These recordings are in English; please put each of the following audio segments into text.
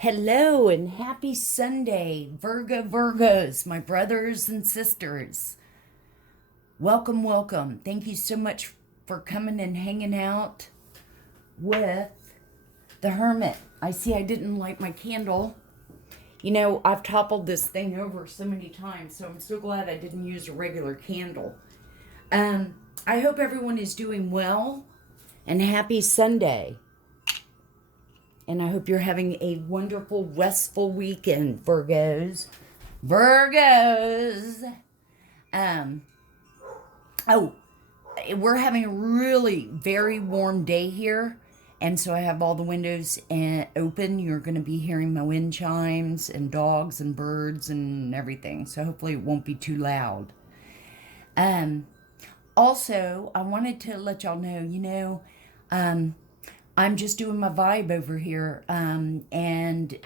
Hello and happy Sunday, Virgos, my brothers and sisters. Welcome, welcome. Thank you so much for coming and hanging out with the Hermit. I see I didn't light my candle. You know, I've toppled this thing over so many times, so I'm so glad I didn't use a regular candle. I hope everyone is doing well and happy Sunday. And I hope you're having a wonderful, restful weekend, Virgos. Virgos! Um, oh, we're having a really very warm day here. And so I have all the windows open. You're going to be hearing my wind chimes and dogs and birds and everything. So hopefully it won't be too loud. Also, I wanted to let y'all know, I'm just doing my vibe over here. And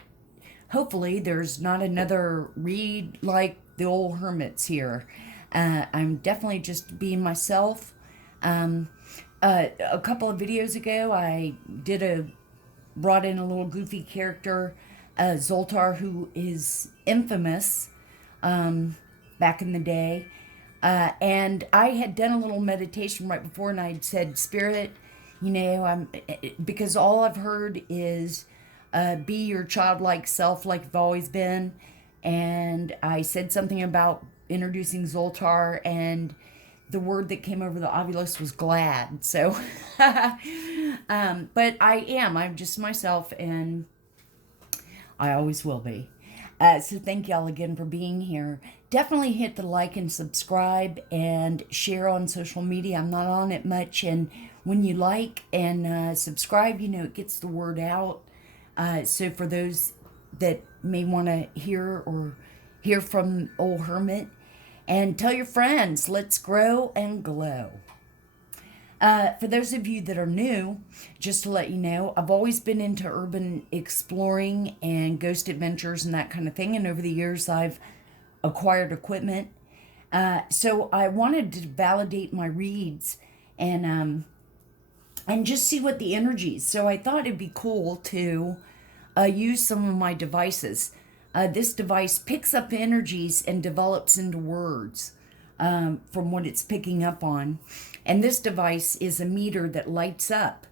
hopefully there's not another read like the old hermits here. I'm definitely just being myself. A couple of videos ago, I brought in a little goofy character, Zoltar, who is infamous back in the day. And I had done a little meditation right before, and I'd said, Spirit, because all I've heard is be your childlike self like you've always been. And I said something about introducing Zoltar, and the word that came over the ovulus was glad. So, but I'm just myself, and I always will be. So thank y'all again for being here. Definitely hit the like and subscribe and share on social media. I'm not on it much, and when you like and subscribe, it gets the word out. So for those that may want to hear from old Hermit, and tell your friends, let's grow and glow. For those of you that are new, just to let you know, I've always been into urban exploring and ghost adventures and that kind of thing. And over the years, I've acquired equipment. So I wanted to validate my reads and just see what the energies. So I thought it'd be cool to use some of my devices. This device picks up energies and develops into words from what it's picking up on. And this device is a meter that lights up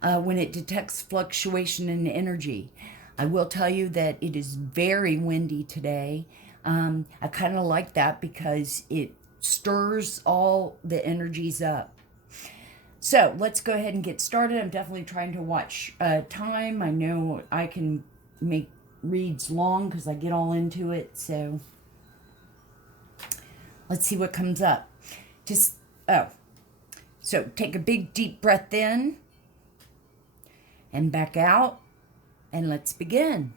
when it detects fluctuation in energy. I will tell you that it is very windy today. I kind of like that because it stirs all the energies up. So let's go ahead and get started. I'm definitely trying to watch time. I know I can make reads long because I get all into it. So let's see what comes up. So take a big deep breath in and back out, and let's begin.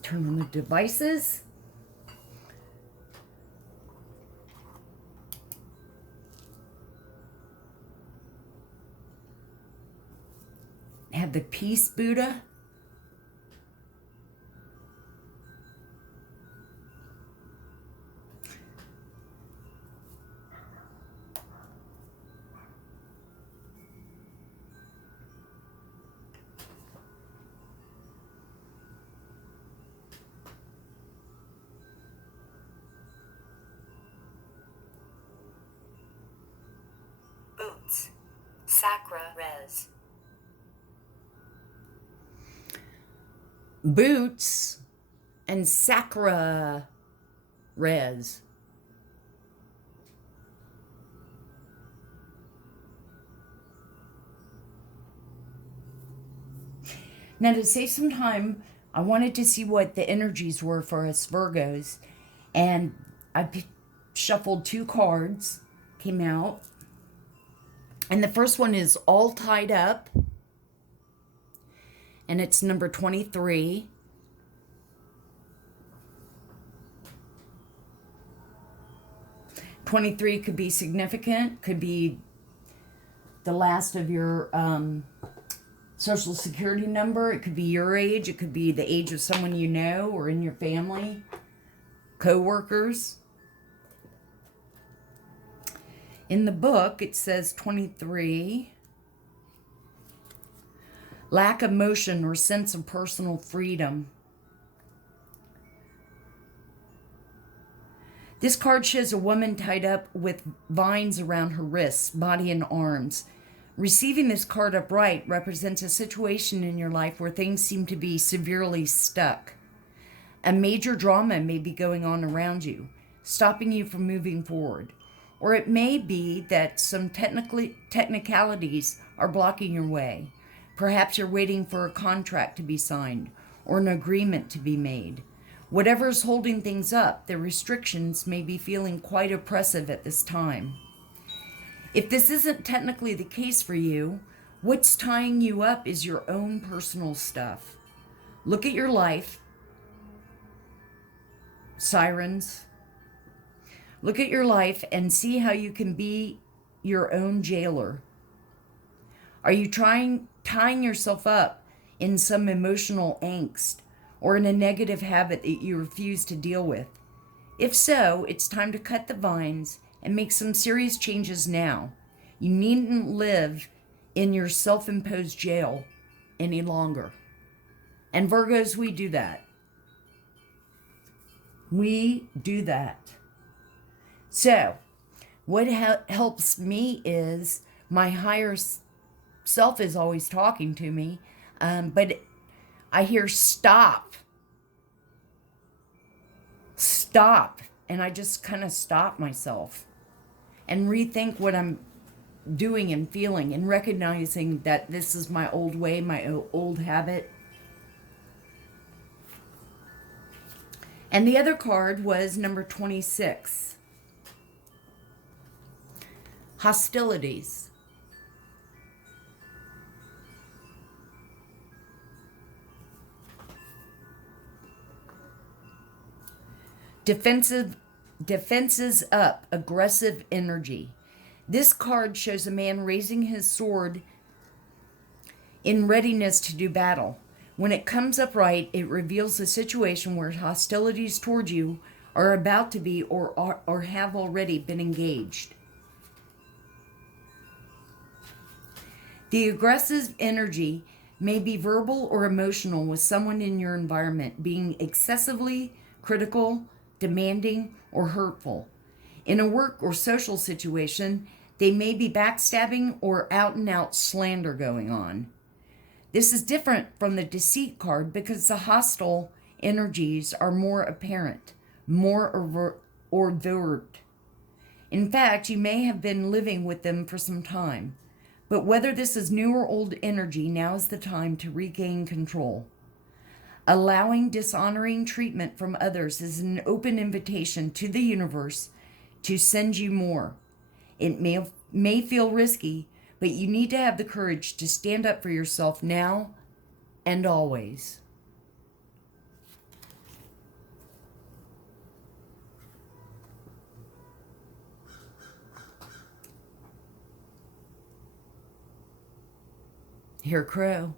Turn on the devices. Have the peace Buddha. Boots, Sacra Res. Boots and Sacra Res. Now, to save some time, I wanted to see what the energies were for us Virgos, and I shuffled two cards, came out, and the first one is All Tied Up, and it's number 23. '23 could be significant, could be the last of your social security number. It could be your age. It could be the age of someone you know or in your family, co-workers. In the book, it says 23. Lack of motion or sense of personal freedom. This card shows a woman tied up with vines around her wrists, body, and arms. Receiving this card upright represents a situation in your life where things seem to be severely stuck. A major drama may be going on around you, stopping you from moving forward. Or it may be that some technicalities are blocking your way. Perhaps you're waiting for a contract to be signed or an agreement to be made. Whatever is holding things up, the restrictions may be feeling quite oppressive at this time. If this isn't technically the case for you, what's tying you up is your own personal stuff. Look at your life. Sirens. Look at your life and see how you can be your own jailer. Are you tying yourself up in some emotional angst or in a negative habit that you refuse to deal with? If so, it's time to cut the vines and make some serious changes now. You needn't live in your self-imposed jail any longer. And Virgos, we do that. We do that. So, what helps me is my higher self is always talking to me, but I hear stop, and I just kind of stop myself and rethink what I'm doing and feeling and recognizing that this is my old way, my old habit. And the other card was number 26. Hostilities. Defenses up, aggressive energy. This card shows a man raising his sword in readiness to do battle. When it comes upright, it reveals a situation where hostilities toward you are about to be or have already been engaged. The aggressive energy may be verbal or emotional, with someone in your environment being excessively critical, demanding, or hurtful. In a work or social situation, they may be backstabbing or out-and-out slander going on. This is different from the deceit card because the hostile energies are more apparent, more overt. In fact, you may have been living with them for some time. But whether this is new or old energy, now is the time to regain control. Allowing dishonoring treatment from others is an open invitation to the universe to send you more. It may feel risky, but you need to have the courage to stand up for yourself now and always. Here, Crow.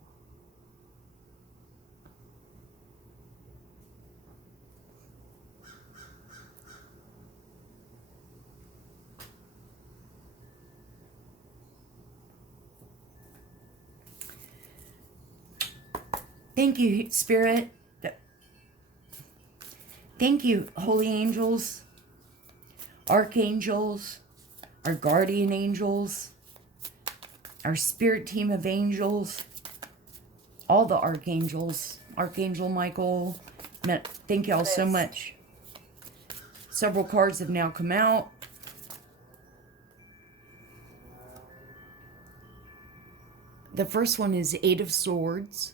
Thank you, Spirit. Thank you, holy angels, archangels, our guardian angels, our spirit team of angels, all the archangels, Archangel Michael. Thank y'all so much. Several cards have now come out. The first one is Eight of Swords.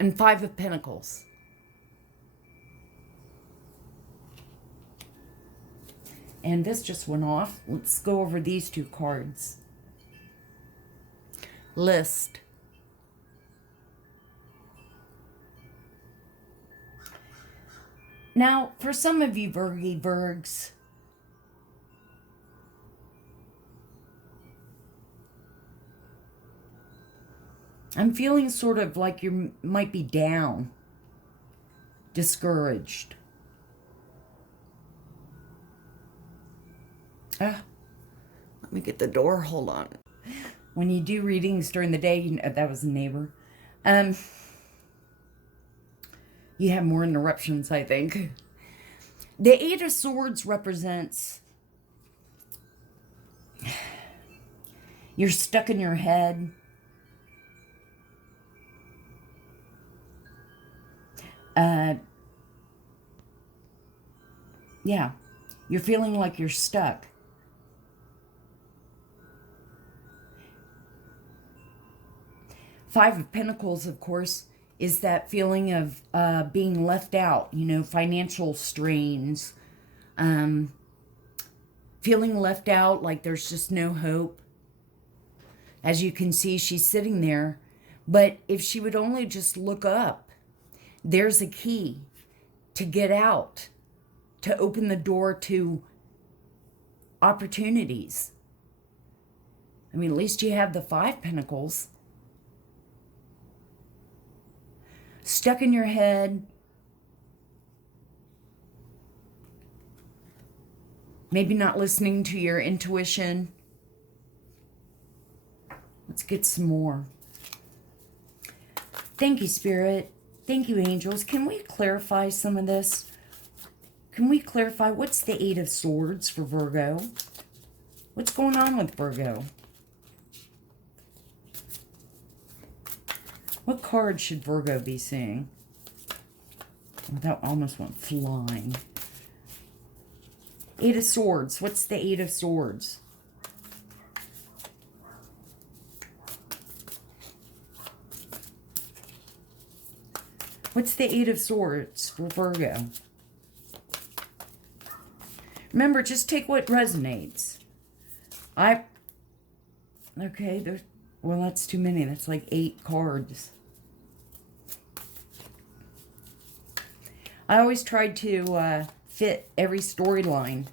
And Five of Pentacles. And this just went off. Let's go over these two cards. List. Now, for some of you Virgs, I'm feeling sort of like you might be down, discouraged. Let me get the door. Hold on. When you do readings during the day, that was a neighbor. You have more interruptions, I think. The Eight of Swords represents you're stuck in your head. Yeah, you're feeling like you're stuck. Five of Pentacles, of course, is that feeling of being left out, you know, financial strains, feeling left out, like there's just no hope. As you can see, she's sitting there, but if she would only just look up, there's a key to get out, to open the door to opportunities. I mean, at least you have the Five Pentacles. Stuck in your head. Maybe not listening to your intuition. Let's get some more. Thank you, Spirit. Thank you, angels. Can we clarify some of this? Can we clarify what's the Eight of Swords for Virgo? What's going on with Virgo? What card should Virgo be seeing? Oh, that almost went flying. Eight of Swords. What's the Eight of Swords? What's the Eight of Swords for Virgo? Remember, just take what resonates. Okay, well, that's too many. That's like 8 cards. I always tried to fit every storyline,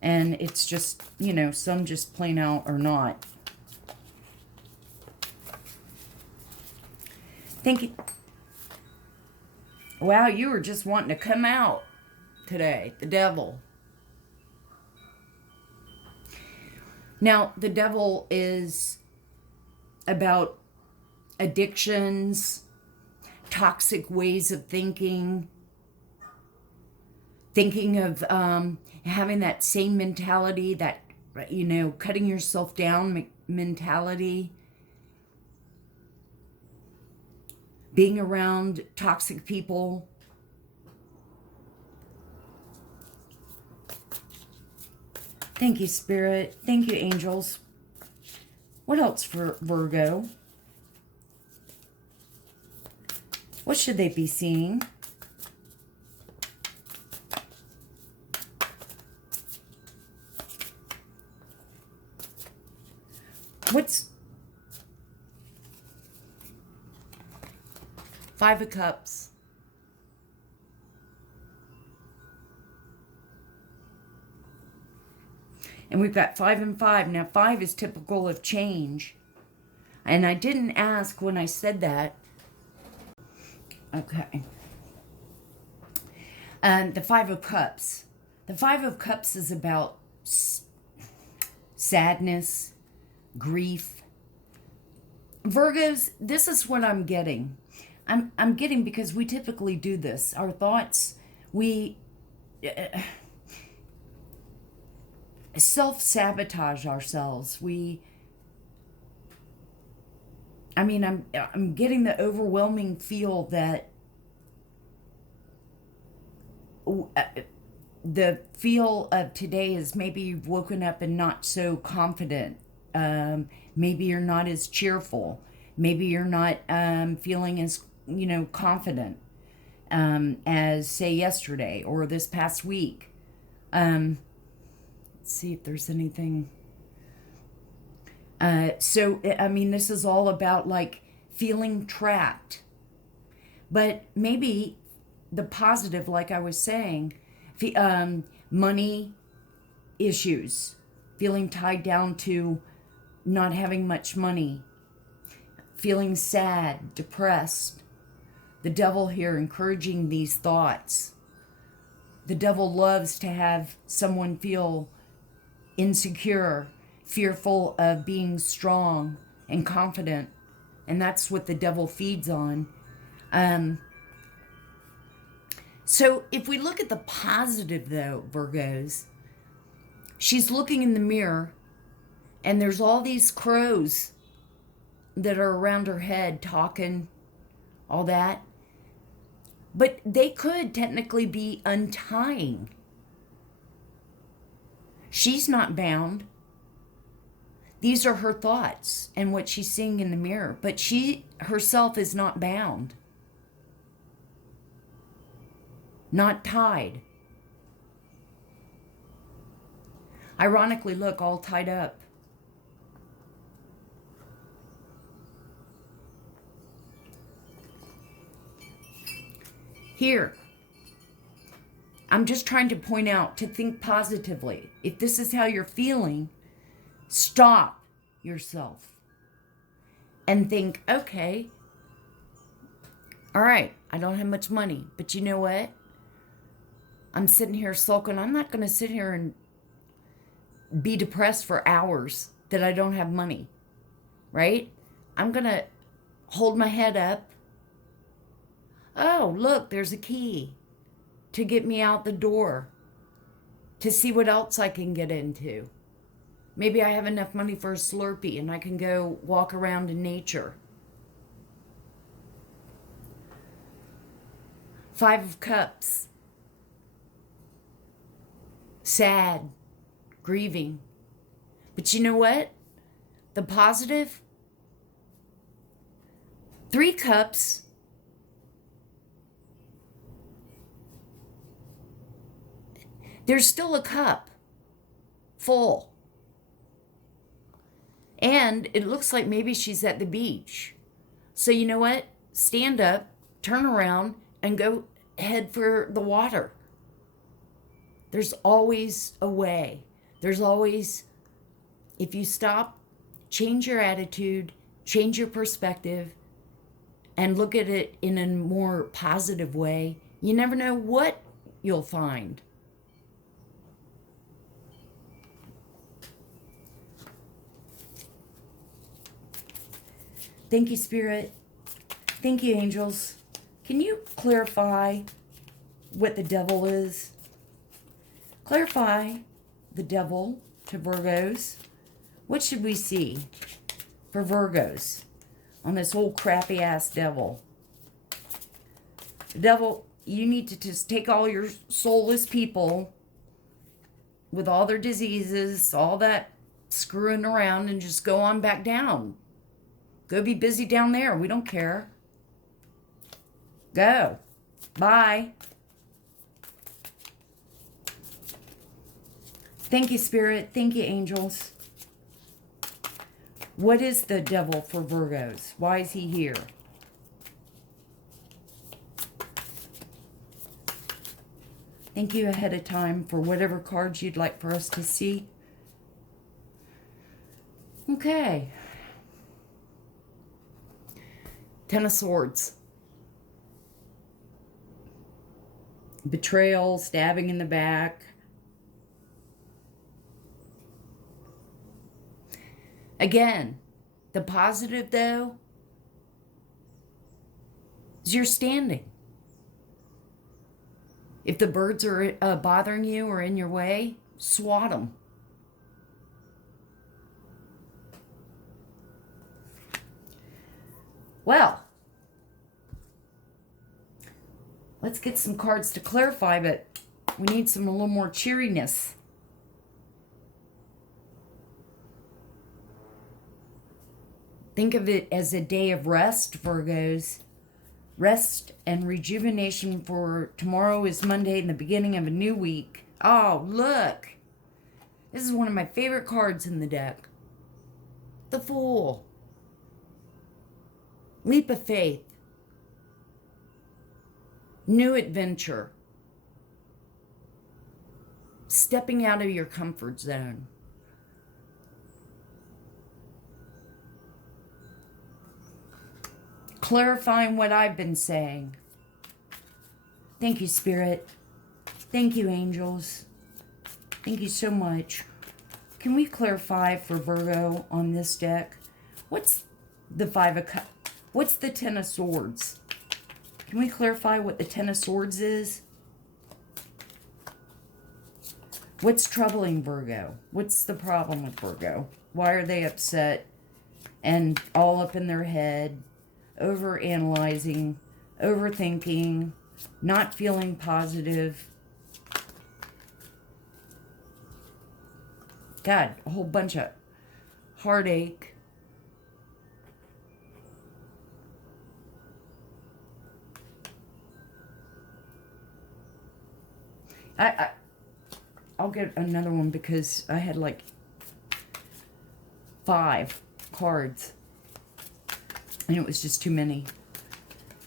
and it's just, you know, some just plain out or not. Thank you. Wow, you were just wanting to come out today. The Devil. Now, the Devil is about addictions, toxic ways of thinking of having that same mentality, that, you know, cutting yourself down mentality, being around toxic people. Thank you, Spirit. Thank you, angels. What else for Virgo? What should they be seeing? What's Five of Cups? And we've got 5 and 5. Now, 5 is typical of change. And I didn't ask when I said that. Okay. The 5 of Cups. The 5 of Cups is about sadness, grief. Virgos, this is what I'm getting. I'm getting, because we typically do this. Our thoughts, we self-sabotage ourselves. I'm getting the overwhelming feel that the feel of today is maybe you've woken up and not so confident. Maybe you're not as cheerful. Maybe you're not feeling as, you know, confident as, say, yesterday or this past week. Let's see if there's anything. So, I mean, this is all about, like, feeling trapped. But maybe the positive, like I was saying, money issues, feeling tied down to not having much money, feeling sad, depressed. The devil here encouraging these thoughts. The devil loves to have someone feel insecure, fearful of being strong and confident. And that's what the devil feeds on. So if we look at the positive, though, Virgos, she's looking in the mirror and there's all these crows that are around her head talking, all that. But they could technically be untying. She's not bound. These are her thoughts and what she's seeing in the mirror. But she herself is not bound. Not tied. Ironically, look, all tied up. Here, I'm just trying to point out to think positively. If this is how you're feeling, stop yourself and think, okay, all right, I don't have much money, but you know what? I'm sitting here sulking. I'm not going to sit here and be depressed for hours that I don't have money, right? I'm going to hold my head up. Oh, look, there's a key to get me out the door, to see what else I can get into. Maybe I have enough money for a Slurpee and I can go walk around in nature. 5 of Cups. Sad, grieving. But you know what? The positive? 3 Cups. There's still a cup full. And it looks like maybe she's at the beach. So you know what? Stand up, turn around, and go head for the water. There's always a way. There's always, if you stop, change your attitude, change your perspective, and look at it in a more positive way, you never know what you'll find. Thank you, Spirit. Thank you, angels. Can you clarify what the devil is? Clarify the devil to Virgos. What should we see for Virgos on this old crappy ass devil? The devil, you need to just take all your soulless people with all their diseases, all that screwing around, and just go on back down. Go be busy down there. We don't care. Go. Bye. Thank you, Spirit. Thank you, angels. What is the devil for Virgos? Why is he here? Thank you ahead of time for whatever cards you'd like for us to see. Okay. 10 of Swords. Betrayal, stabbing in the back. Again, the positive, though, is you're standing. If the birds are bothering you or in your way, swat them. Well, let's get some cards to clarify, but we need a little more cheeriness. Think of it as a day of rest, Virgos. Rest and rejuvenation for tomorrow is Monday and the beginning of a new week. Oh, look. This is one of my favorite cards in the deck. The Fool. Leap of faith. new adventure, stepping out of your comfort zone. Clarifying what I've been saying. Thank you, Spirit. Thank you, angels. Thank you so much. Can we clarify for Virgo on this deck? What's the Five of Cups? What's the Ten of Swords? Can we clarify what the Ten of Swords is? What's troubling Virgo? What's the problem with Virgo? Why are they upset and all up in their head, over-analyzing, overthinking, not feeling positive? God, a whole bunch of heartache. I'll get another one because I had like 5 cards and it was just too many.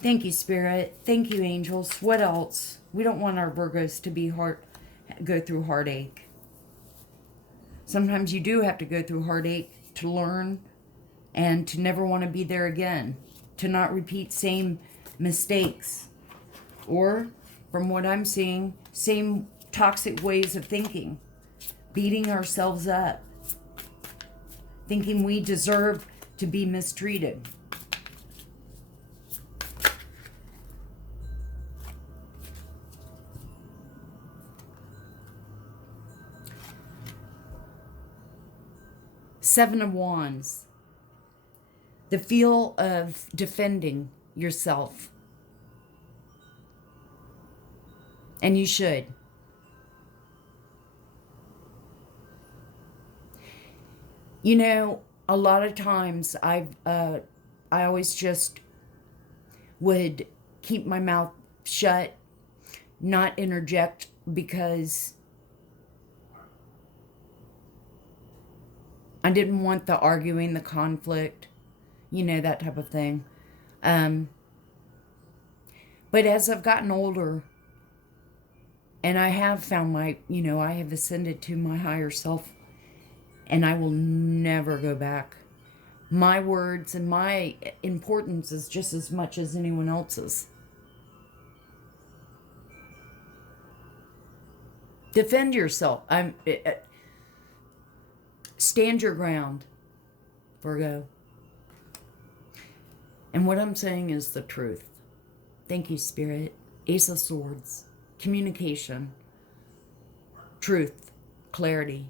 Thank you, Spirit. Thank you, angels. What else? We don't want our Virgos to go through heartache. Sometimes you do have to go through heartache to learn and to never want to be there again, to not repeat same mistakes, or, from what I'm seeing, same toxic ways of thinking, beating ourselves up, thinking we deserve to be mistreated. Seven of Wands. The feel of defending yourself. And you should. You know, a lot of times I always just would keep my mouth shut, not interject, because I didn't want the arguing, the conflict, you know, that type of thing. But as I've gotten older, and I have found I have ascended to my higher self, and I will never go back. My words and my importance is just as much as anyone else's. Defend yourself. Stand your ground, Virgo. And what I'm saying is the truth. Thank you, Spirit. Ace of Swords. Communication. Truth. Clarity.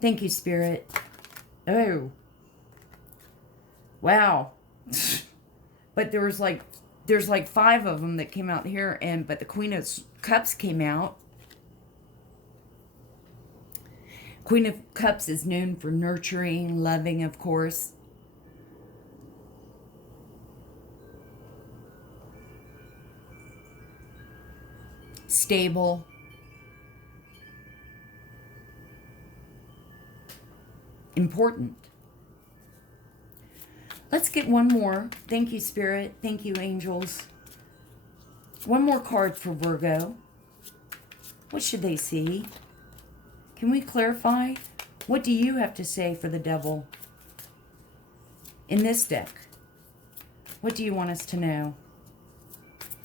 Thank you, Spirit. Oh. Wow. But there's like 5 of them that came out here, but the Queen of Cups came out. Queen of Cups is known for nurturing, loving, of course. Stable. Important. Let's get one more. Thank you, Spirit. Thank you, angels. One more card for Virgo. What should they see? Can we clarify? What do you have to say for the devil in this deck? What do you want us to know?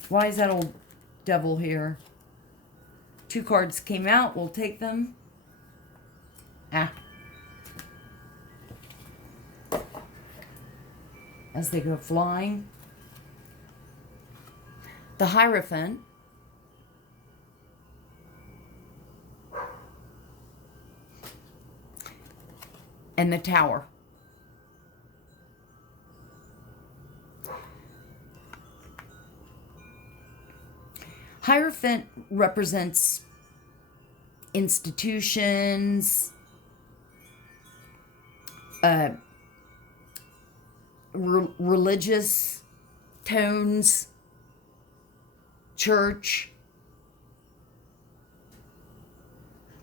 Why is that old devil here? 2 cards came out. We'll take them. As they go flying. The Hierophant. And the Tower. Hierophant represents institutions, religious tones, church.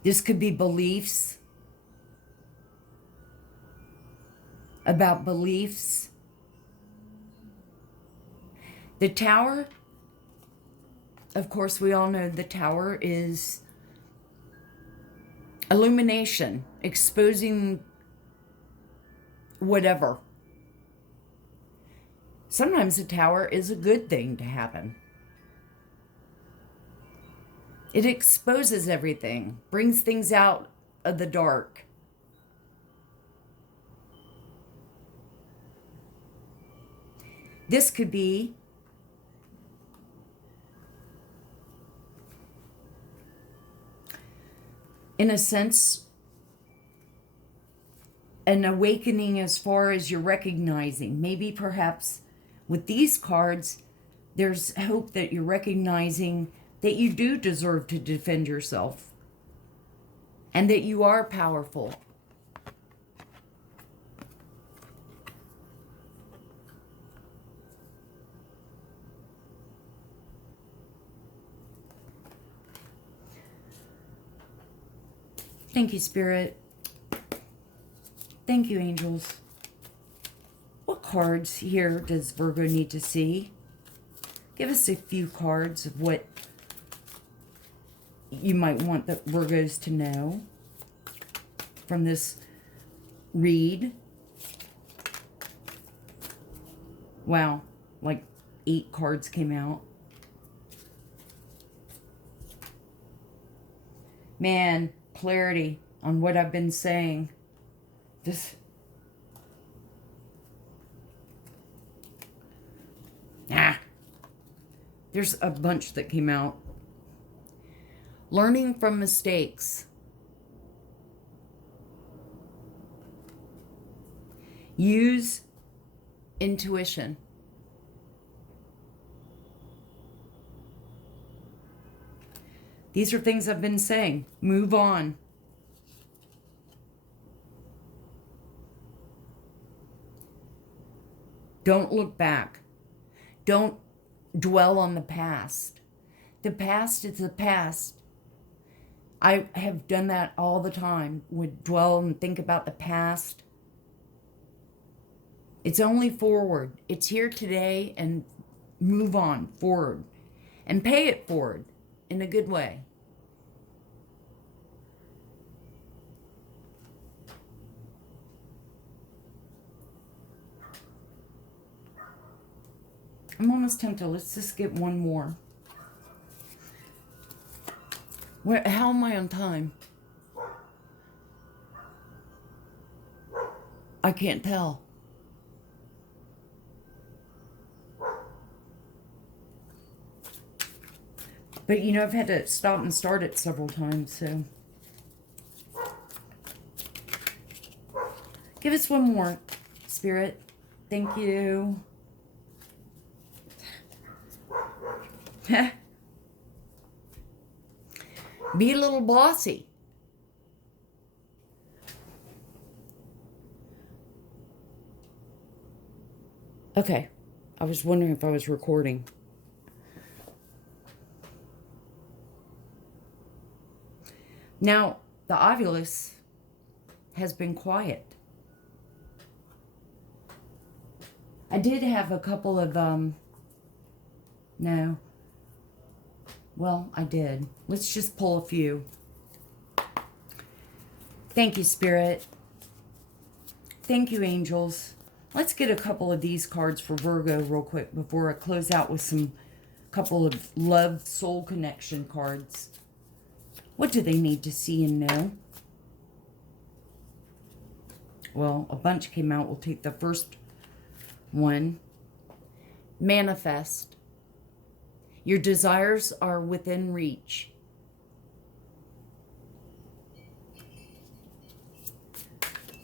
This could be beliefs. about beliefs. The Tower, of course, we all know the Tower is illumination, exposing whatever. Sometimes the Tower is a good thing to happen. It exposes everything, brings things out of the dark. This could be in a sense an awakening as far as you're recognizing. Maybe perhaps with these cards, there's hope that you're recognizing that you do deserve to defend yourself and that you are powerful. Thank you, Spirit. Thank you, angels. What cards here does Virgo need to see? Give us a few cards of what you might want the Virgos to know from this read. Wow, like 8 cards came out. Man, clarity on what I've been saying. Just there's a bunch that came out. Learning from mistakes. Use intuition. These are things I've been saying. Move on. Don't look back. Don't dwell on the past. The past is the past. I have done that all the time. Would dwell and think about the past. It's only forward. It's here today, and move on forward. And pay it forward in a good way. I'm almost tempted. Let's just get one more. How am I on time? I can't tell. But you know, I've had to stop and start it several times, so. Give us one more, Spirit. Thank you. Be a little bossy. Okay. I was wondering if I was recording. Now, the Ovilus has been quiet. I did have a couple of, no. Well, I did. Let's just pull a few. Thank you, Spirit. Thank you, angels. Let's get a couple of these cards for Virgo real quick before I close out with some couple of love soul connection cards. What do they need to see and know? Well, a bunch came out. We'll take the first one. Manifest. Your desires are within reach.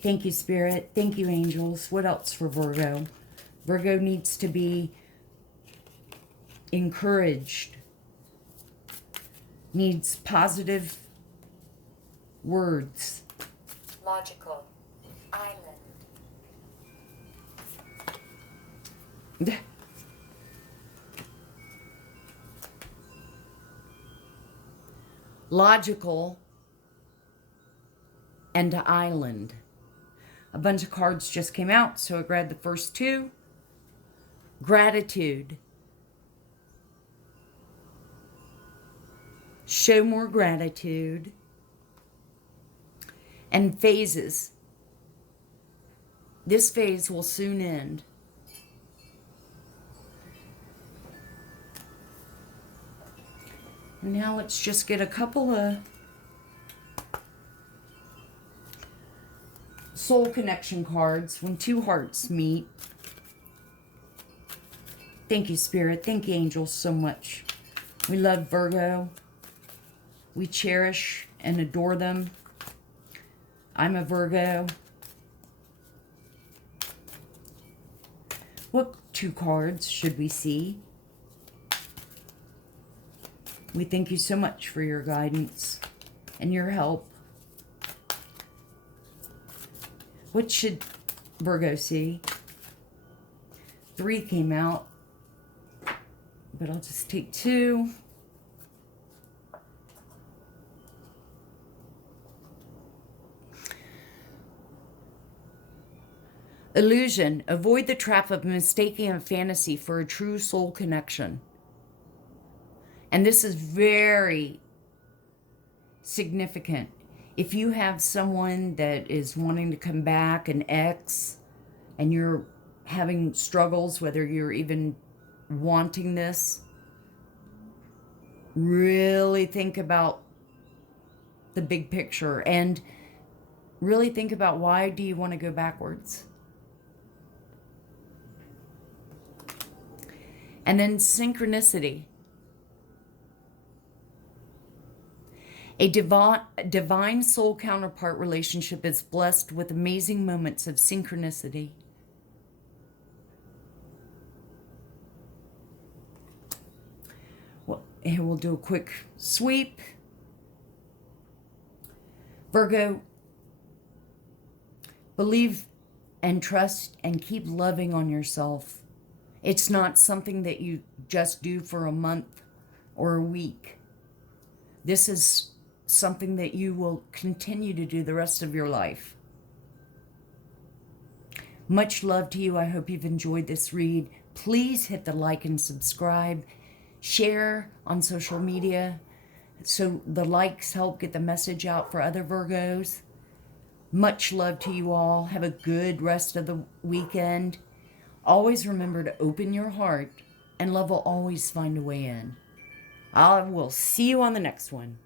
Thank you, Spirit. Thank you, angels. What else for Virgo? Virgo needs to be encouraged. Needs positive words. Logical. Island. Logical and island. A bunch of cards just came out, so I grabbed the first two. Gratitude. Show more gratitude. And phases. This phase will soon end. And now let's just get a couple of soul connection cards when two hearts meet. Thank you, Spirit. Thank you, angels, so much. We love Virgo. We cherish and adore them. I'm a Virgo. What two cards should we see? We thank you so much for your guidance and your help. What should Virgo see? 3 came out, but I'll just take 2. Illusion. Avoid the trap of mistaking a fantasy for a true soul connection. And this is very significant. If you have someone that is wanting to come back, an ex, and you're having struggles, whether you're even wanting this, really think about the big picture and really think about, why do you want to go backwards? And then synchronicity. A divine soul counterpart relationship is blessed with amazing moments of synchronicity. Well, here we'll do a quick sweep. Virgo, believe and trust and keep loving on yourself. It's not something that you just do for a month or a week. This is something that you will continue to do the rest of your life. Much love to you. I hope you've enjoyed this read. Please hit the like and subscribe. Share on social media so the likes help get the message out for other Virgos. Much love to you all. Have a good rest of the weekend. Always remember to open your heart, and love will always find a way in. I will see you on the next one.